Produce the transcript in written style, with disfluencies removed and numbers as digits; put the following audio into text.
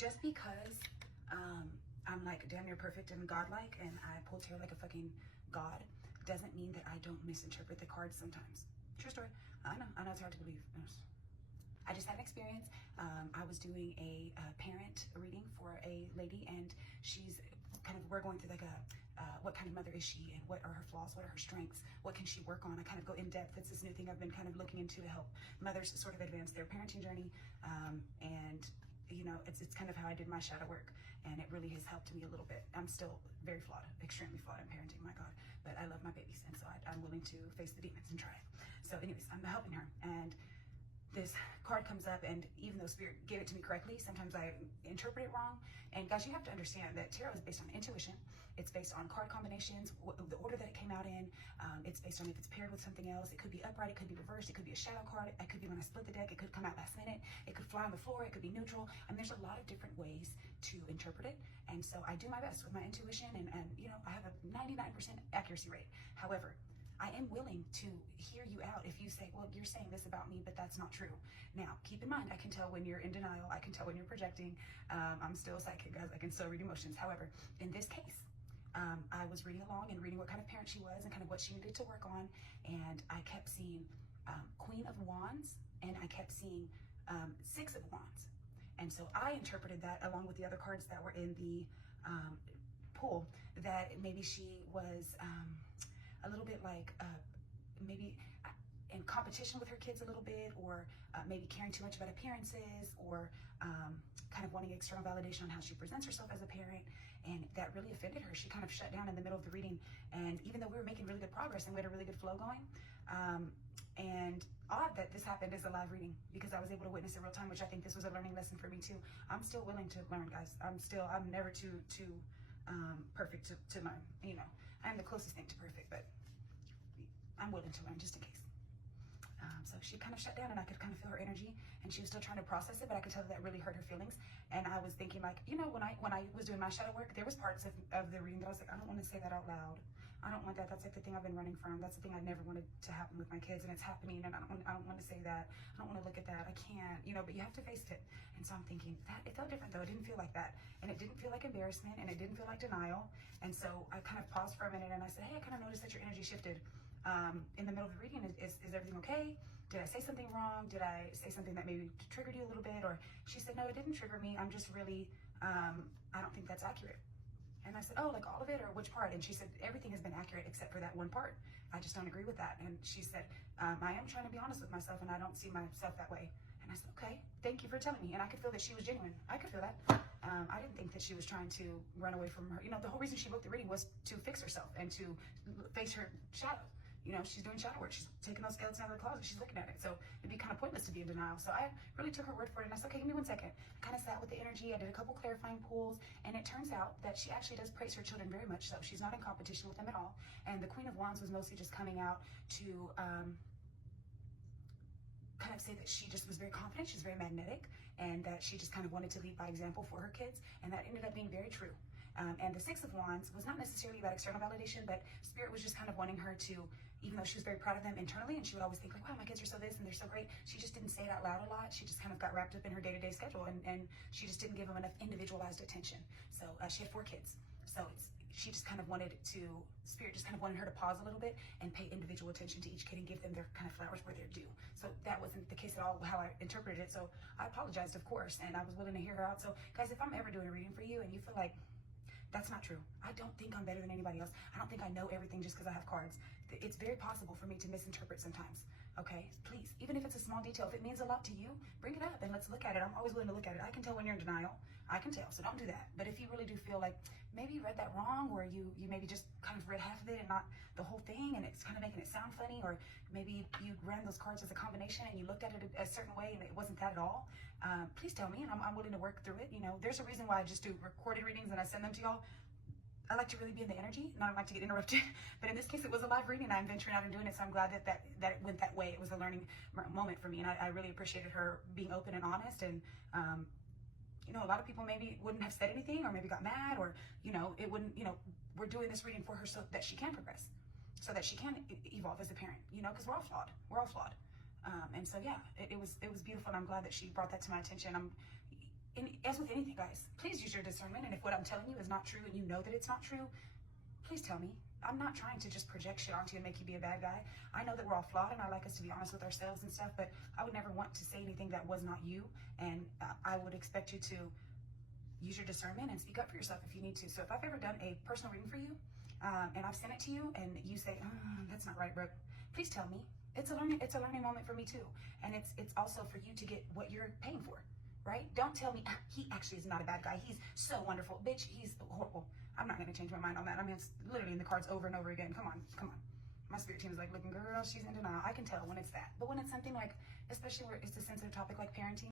just because I'm like damn near perfect and godlike and I pull tarot like a fucking god doesn't mean that I don't misinterpret the cards sometimes. True story. I know it's hard to believe. I just had an experience. I was doing a parent reading for a lady, and she's kind of, we're going through like a what kind of mother is she, and what are her flaws, what are her strengths, what can she work on. I kind of go in depth. It's this new thing I've been kind of looking into to help mothers sort of advance their parenting journey, and you know, it's kind of how I did my shadow work, and it really has helped me a little bit. I'm still very flawed, extremely flawed in parenting, my God, but I love my babies, and so I'm willing to face the demons and try it. So anyways, I'm helping her, and this card comes up, and even though Spirit gave it to me correctly, sometimes I interpret it wrong. And guys, you have to understand that tarot is based on intuition. It's based on card combinations, the order that it came out in. It's based on if it's paired with something else. It could be upright, it could be reversed, it could be a shadow card, it could be when I split the deck, it could come out last minute, it could fly on the floor, it could be neutral. And there's a lot of different ways to interpret it. And so I do my best with my intuition, and you know, I have a 99% accuracy rate. However, I am willing to hear you out if you say, well, you're saying this about me, but that's not true. Now, keep in mind, I can tell when you're in denial. I can tell when you're projecting. I'm still psychic, guys. I can still read emotions. However, in this case, I was reading along and reading what kind of parent she was and kind of what she needed to work on. And I kept seeing Queen of Wands, and I kept seeing Six of Wands. And so I interpreted that along with the other cards that were in the pool, that maybe she was a little bit like maybe in competition with her kids a little bit, or maybe caring too much about appearances, or kind of wanting external validation on how she presents herself as a parent. And that really offended her. She kind of shut down in the middle of the reading. And even though we were making really good progress and we had a really good flow going, and odd that this happened as a live reading, because I was able to witness it real time, which I think this was a learning lesson for me too. I'm still willing to learn, guys. I'm never too perfect to learn. You know, I'm the closest thing to perfect, but I'm willing to learn just in case. So she kind of shut down, and I could kind of feel her energy, and she was still trying to process it, but I could tell that really hurt her feelings. And I was thinking, like, you know, when I was doing my shadow work, there was parts of the reading that I was like, I don't want to say that out loud. I don't want that. That's like the thing I've been running from. That's the thing I never wanted to happen with my kids, and it's happening, and I don't want to say that. I don't want to look at that. I can't, you know, but you have to face it. And so I'm thinking that it felt different though. It didn't feel like that, and it didn't feel like embarrassment, and it didn't feel like denial. And so I kind of paused for a minute, and I said, hey, I kind of noticed that your energy shifted in the middle of the reading. Is everything okay? Did I say something wrong? Did I say something that maybe triggered you a little bit? Or she said, no, it didn't trigger me. I'm just really, I don't think that's accurate. And I said, oh, like all of it, or which part? And she said, everything has been accurate except for that one part. I just don't agree with that. And she said, I am trying to be honest with myself, and I don't see myself that way. And I said, okay, thank you for telling me. And I could feel that she was genuine. I could feel that. I didn't think that she was trying to run away from her. You know, the whole reason she booked the reading was to fix herself and to face her shadow. You know, she's doing shadow work. She's taking those skeletons out of the closet. She's looking at it. So it'd be kind of pointless to be in denial. So I really took her word for it. And I said, okay, give me 1 second. I kind of sat with the energy. I did a couple clarifying pulls. And it turns out that she actually does praise her children very much so. She's not in competition with them at all. And the Queen of Wands was mostly just coming out to kind of say that she just was very confident. She's very magnetic. And that she just kind of wanted to lead by example for her kids. And that ended up being very true. And the Six of Wands was not necessarily about external validation, but Spirit was just kind of wanting her to, even though she was very proud of them internally, and she would always think like, wow, my kids are so this and they're so great. She just didn't say it out loud a lot. She just kind of got wrapped up in her day-to-day schedule, and she just didn't give them enough individualized attention. So she had 4 kids. So she just kind of wanted to, Spirit just kind of wanted her to pause a little bit and pay individual attention to each kid and give them their kind of flowers where they're due. So that wasn't the case at all, how I interpreted it. So I apologized, of course, and I was willing to hear her out. So guys, if I'm ever doing a reading for you and you feel like, that's not true. I don't think I'm better than anybody else. I don't think I know everything just because I have cards. It's very possible for me to misinterpret sometimes. Okay, please, even if it's a small detail, if it means a lot to you, bring it up and let's look at it. I'm always willing to look at it. I can tell when you're in denial. I can tell, so don't do that. But if you really do feel like maybe you read that wrong, or you maybe just kind of read half of it and not the whole thing, and it's kind of making it sound funny, or maybe you ran those cards as a combination and you looked at it a certain way and it wasn't that at all, please tell me, and I'm willing to work through it. You know, there's a reason why I just do recorded readings and I send them to y'all. I like to really be in the energy, and I don't like to get interrupted. But in this case, it was a live reading. I'm venturing out and doing it, so I'm glad that it went that way. It was a learning moment for me, and I really appreciated her being open and honest. And you know, a lot of people maybe wouldn't have said anything, or maybe got mad, or you know, it wouldn't. You know, we're doing this reading for her so that she can progress, so that she can evolve as a parent. You know, because we're all flawed. We're all flawed. And so yeah, it was beautiful, and I'm glad that she brought that to my attention. as with anything, guys, please use your discernment. And if what I'm telling you is not true and you know that it's not true, please tell me. I'm not trying to just project shit onto you and make you be a bad guy. I know that we're all flawed and I like us to be honest with ourselves and stuff, but I would never want to say anything that was not you. And I would expect you to use your discernment and speak up for yourself if you need to. So if I've ever done a personal reading for you and I've sent it to you and you say, that's not right, Brooke, please tell me. It's a learning moment for me too. And it's also for you to get what you're paying for, right? Don't tell me, he actually is not a bad guy. He's so wonderful. Bitch, he's horrible. I'm not going to change my mind on that. I mean, it's literally in the cards over and over again. Come on. My spirit team is like, looking, girl, she's in denial. I can tell when it's that. But when it's something like, especially where it's a sensitive topic like parenting,